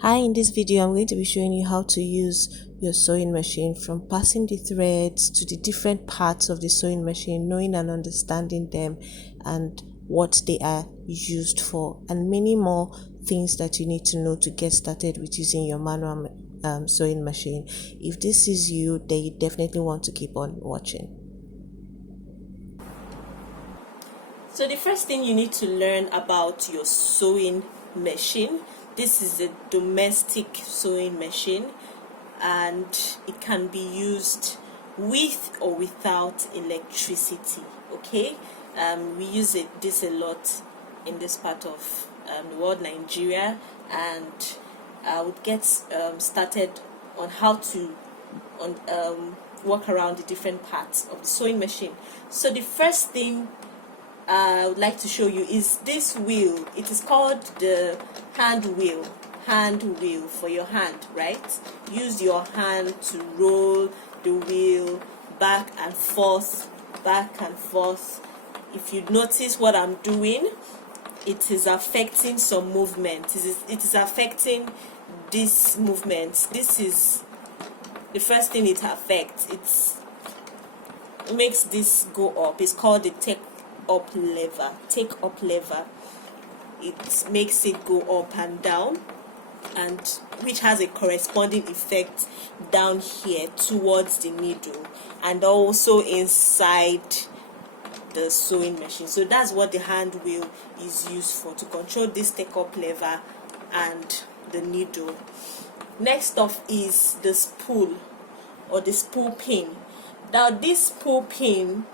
Hi, in this video I'm going to be showing you how to use your sewing machine, from passing the threads to the different parts of the sewing machine, knowing and understanding them and what they are used for, and many more things that you need to know to get started with using your manual sewing machine. If this is you, then you definitely want to keep on watching. So the first thing you need to learn about your sewing machine, this is a domestic sewing machine and it can be used with or without electricity. Okay, we use this a lot in this part of the world, Nigeria, and I would get started on how to work around the different parts of the sewing machine. So the first thing I would like to show you is this wheel. It is called the hand wheel for your hand, right? Use your hand to roll the wheel back and forth. If you notice what I'm doing, it is affecting some movement. It is affecting this movement. This is the first thing it affects. It makes this go up. It's called the take up lever. It makes it go up and down, and which has a corresponding effect down here towards the needle and also inside the sewing machine. So that's what the hand wheel is used for, to control this take up lever and the needle. Next off is the spool or the spool pin. Now this spool pin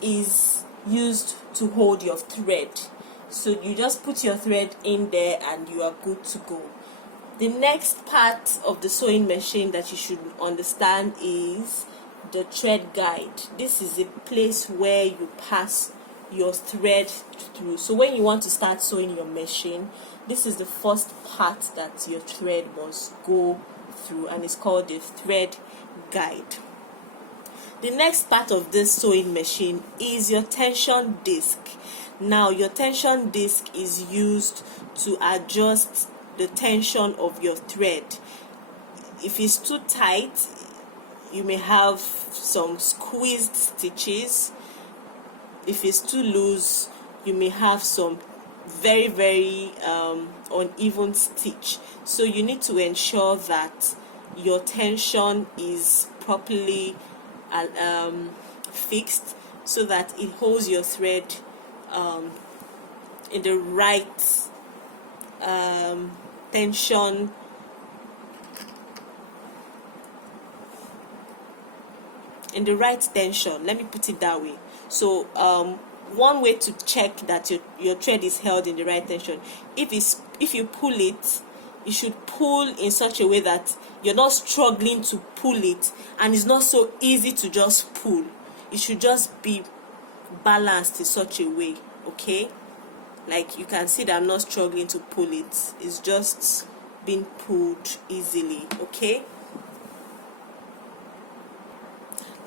is used to hold your thread, so you just put your thread in there and you are good to go. The next part of the sewing machine that you should understand is the thread guide. This is a place where you pass your thread through. So when you want to start sewing your machine, this is the first part that your thread must go through, and it's called the thread guide. The next part of this sewing machine is your tension disc. Now your tension disc is used to adjust the tension of your thread. If it's too tight, you may have some squeezed stitches. If it's too loose, you may have some very uneven stitch. So you need to ensure that your tension is properly fixed, so that it holds your thread in the right tension. Let me put it that way. So one way to check that your thread is held in the right tension, if you pull it, you should pull in such a way that you're not struggling to pull it, and it's not so easy to just pull. It should just be balanced in such a way, okay? Like you can see that I'm not struggling to pull it. It's just being pulled easily, okay?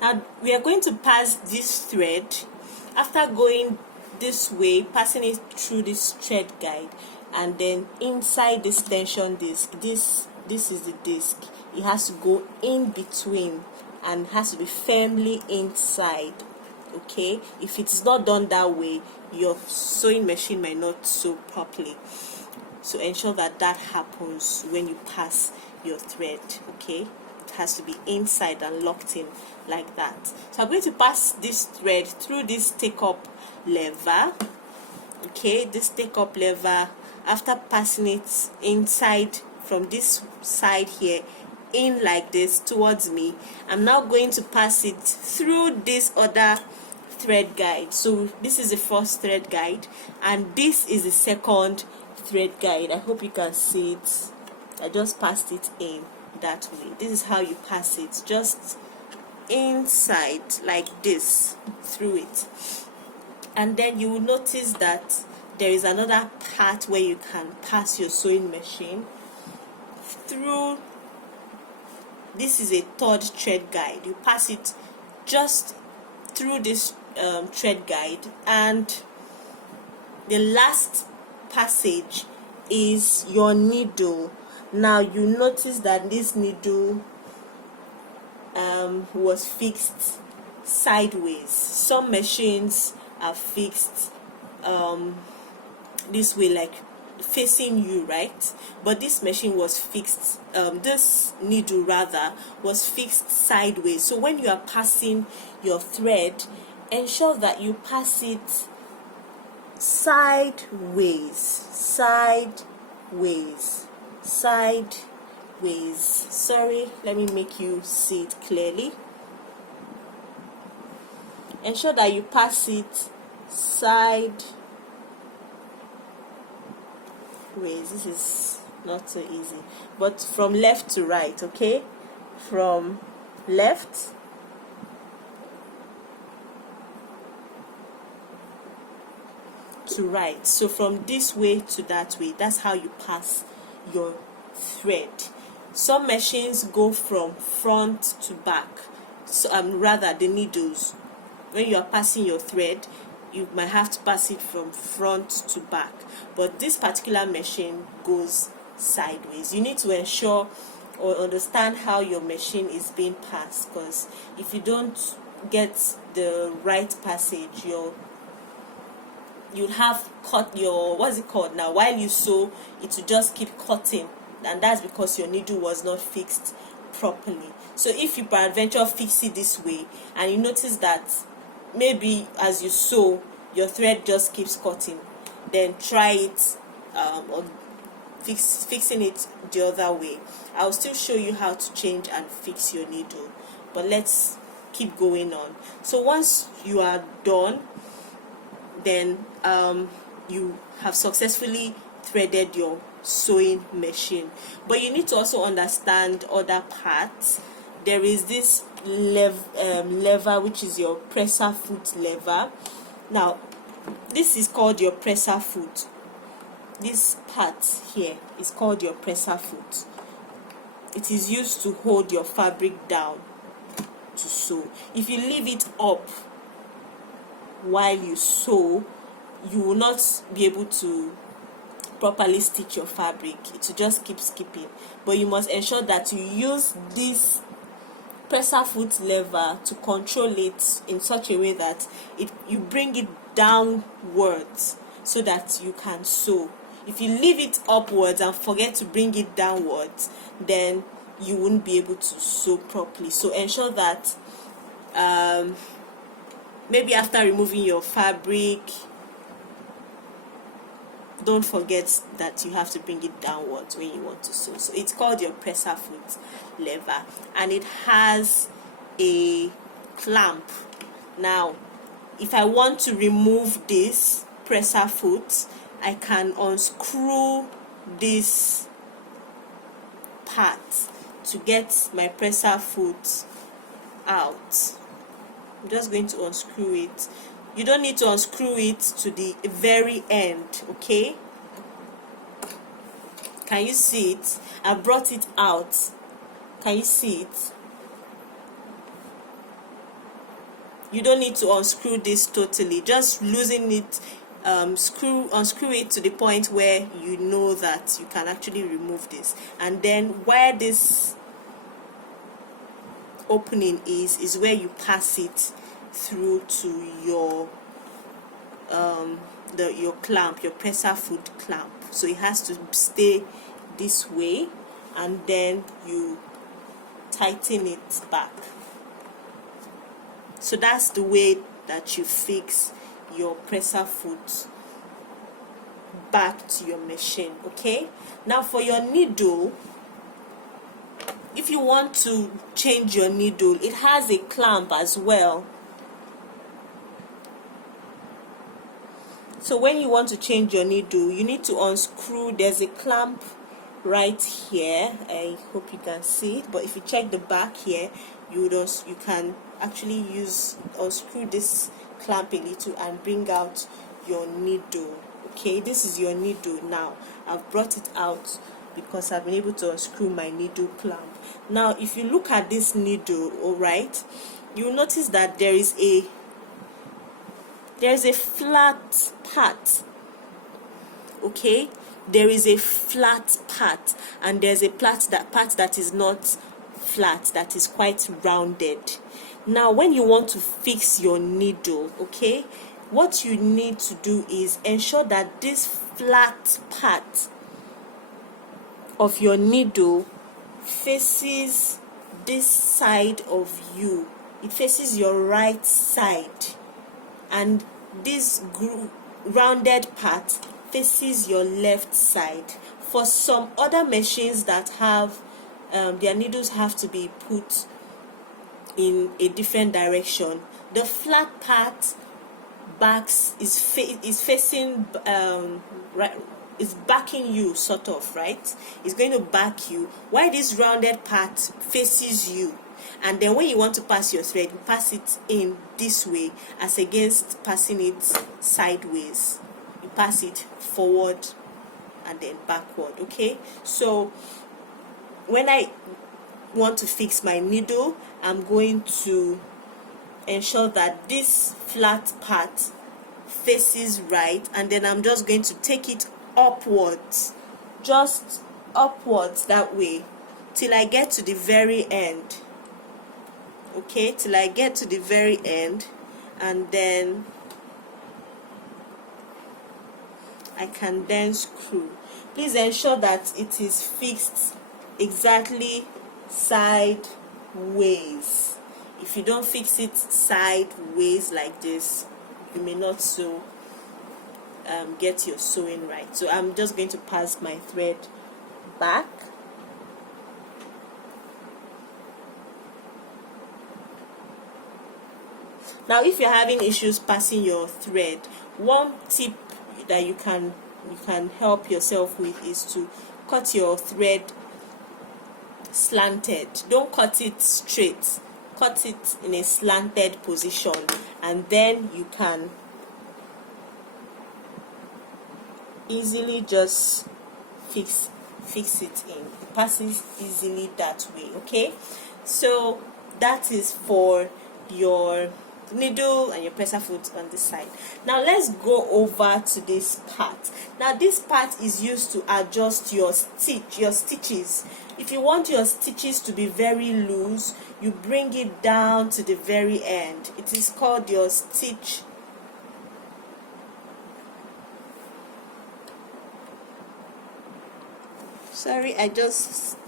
Now we are going to pass this thread. After going this way, passing it through this thread guide, and then inside this tension disc, this is the disc. It has to go in between and has to be firmly inside, okay? If it is not done that way, your sewing machine might not sew properly. So ensure that happens when you pass your thread, okay? It has to be inside and locked in like that. So I'm going to pass this thread through this take up lever, okay? This take up lever, after passing it inside from this side here in like this towards me, I'm now going to pass it through this other thread guide. So this is the first thread guide and this is the second thread guide. I hope you can see it. I just passed it in that way. This is how you pass it, just inside like this through it. And then you will notice that there is another part where you can pass your sewing machine through. This is a third thread guide. You pass it just through this thread guide, and the last passage is your needle. Now you notice that this needle was fixed sideways. Some machines are fixed this way, like facing you, right? But this machine was fixed, this needle rather was fixed sideways. So when you are passing your thread, ensure that you pass it sideways, sorry, let me make you see it clearly. Ensure that you pass it sideways. This is not so easy, but from left to right, okay? From left to right. So from this way to that way, that's how you pass your thread. Some machines go from front to back. So rather the needles, when you are passing your thread, you might have to pass it from front to back, but this particular machine goes sideways. You need to ensure or understand how your machine is being passed, because if you don't get the right passage, you'll have cut your, what's it called now, while you sew, it will just keep cutting, and that's because your needle was not fixed properly. So if you peradventure fix it this way and you notice that maybe as you sew your thread just keeps cutting, then try it or fixing it the other way. I'll still show you how to change and fix your needle, but let's keep going on. So once you are done, then you have successfully threaded your sewing machine. But you need to also understand other parts. There is this lever, which is your presser foot lever. Now this is called your presser foot. This part here is called your presser foot. It is used to hold your fabric down to sew. If you leave it up while you sew, you will not be able to properly stitch your fabric. It will just keep skipping. But you must ensure that you use this presser foot lever to control it in such a way that you bring it downwards so that you can sew. If you leave it upwards and forget to bring it downwards, then you won't be able to sew properly. So ensure that maybe after removing your fabric, don't forget that you have to bring it downwards when you want to sew. So it's called your presser foot lever, and it has a clamp. Now if I want to remove this presser foot, I can unscrew this part to get my presser foot out. I'm just going to unscrew it. You don't need to unscrew it to the very end, okay? Can you see it? I brought it out. Can you see it? You don't need to unscrew this totally. Just loosen it, unscrew it to the point where you know that you can actually remove this. And then where this opening is where you pass it through to your your clamp, your presser foot clamp. So it has to stay this way, and then you tighten it back. So that's the way that you fix your presser foot back to your machine, okay? Now for your needle, if you want to change your needle, it has a clamp as well. So when you want to change your needle, you need to unscrew. There's a clamp right here. I hope you can see it, but if you check the back here, you can actually unscrew this clamp a little and bring out your needle. Okay, this is your needle now. I've brought it out because I've been able to unscrew my needle clamp. Now if you look at this needle, all right, you'll notice that there is a flat part, okay? there is a flat part, and there's a part that is not flat, that is quite rounded. Now when you want to fix your needle, okay, what you need to do is ensure that this flat part of your needle faces this side of you. It faces your right side, and this rounded part faces your left side. For some other machines that have their needles have to be put in a different direction, the flat part is facing right, is backing you, sort of, right? It's going to back you, while this rounded part faces you. And then when you want to pass your thread, you pass it in this way as against passing it sideways. You pass it forward and then backward. Okay, so when I want to fix my needle, I'm going to ensure that this flat part faces right, and then I'm just going to take it upwards, just upwards that way, till I get to the very end. Okay, till I get to the very end, and then I can then screw. Please ensure that it is fixed exactly sideways. If you don't fix it sideways like this, you may not get your sewing right. So I'm just going to pass my thread back. Now if you're having issues passing your thread, one tip that you can help yourself with is to cut your thread slanted. Don't cut it straight, cut it in a slanted position, and then you can easily just fix it in. It passes easily that way. Okay, so that is for your needle and your presser foot on this side. Now let's go over to this part. Now this part is used to adjust your stitches. If you want your stitches to be very loose, you bring it down to the very end. It is called your stitch sorry, I just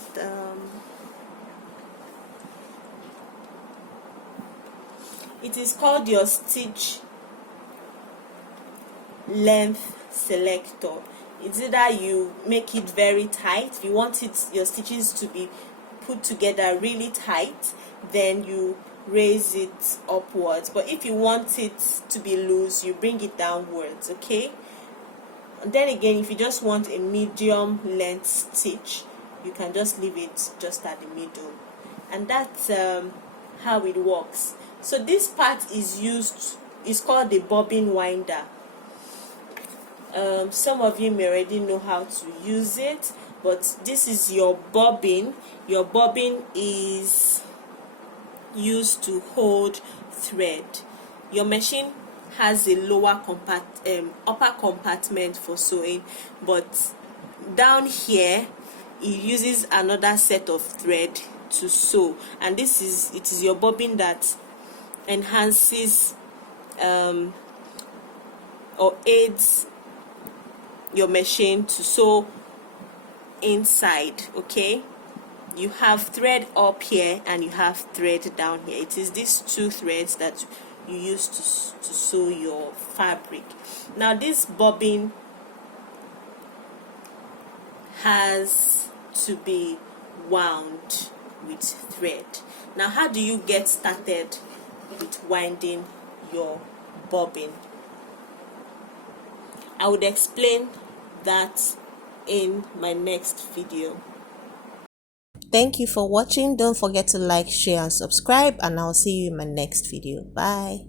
it is called your stitch length selector. It's either you make it very tight, if you want your stitches to be put together really tight, then you raise it upwards, but if you want it to be loose, you bring it downwards. Okay, and then again, if you just want a medium length stitch, you can just leave it just at the middle, and that's how it works. So this part is called the bobbin winder. Some of you may already know how to use it, but this is your bobbin. Your bobbin is used to hold thread. Your machine has a upper compartment for sewing, but down here it uses another set of thread to sew, and it is your bobbin that enhances or aids your machine to sew inside. Okay, you have thread up here and you have thread down here. It is these two threads that you use to sew your fabric. Now this bobbin has to be wound with thread. Now how do you get started with winding your bobbin? I would explain that in my next video. Thank you for watching. Don't forget to like, share and subscribe, and I'll see you in my next video. Bye.